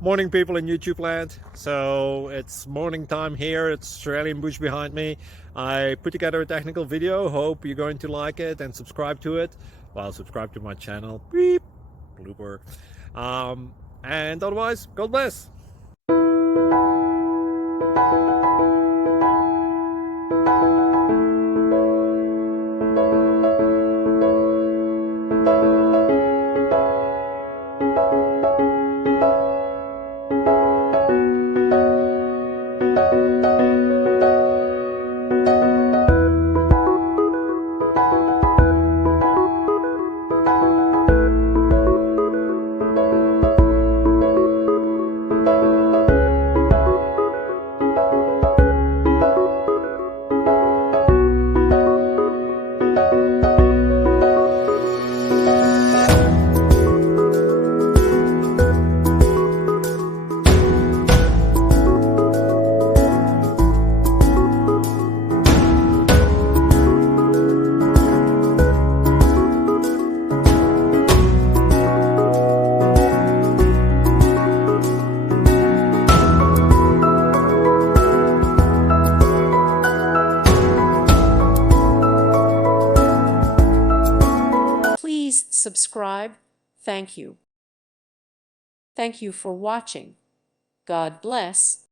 Morning, people in YouTube land. So it's morning time here. It's Australian bush behind me. I put together a technical video. Hope you're going to like it and subscribe to it. Well, subscribe to my channel. Beep. Blooper. And otherwise, God bless. Please subscribe. Thank you. Thank you for watching. God bless.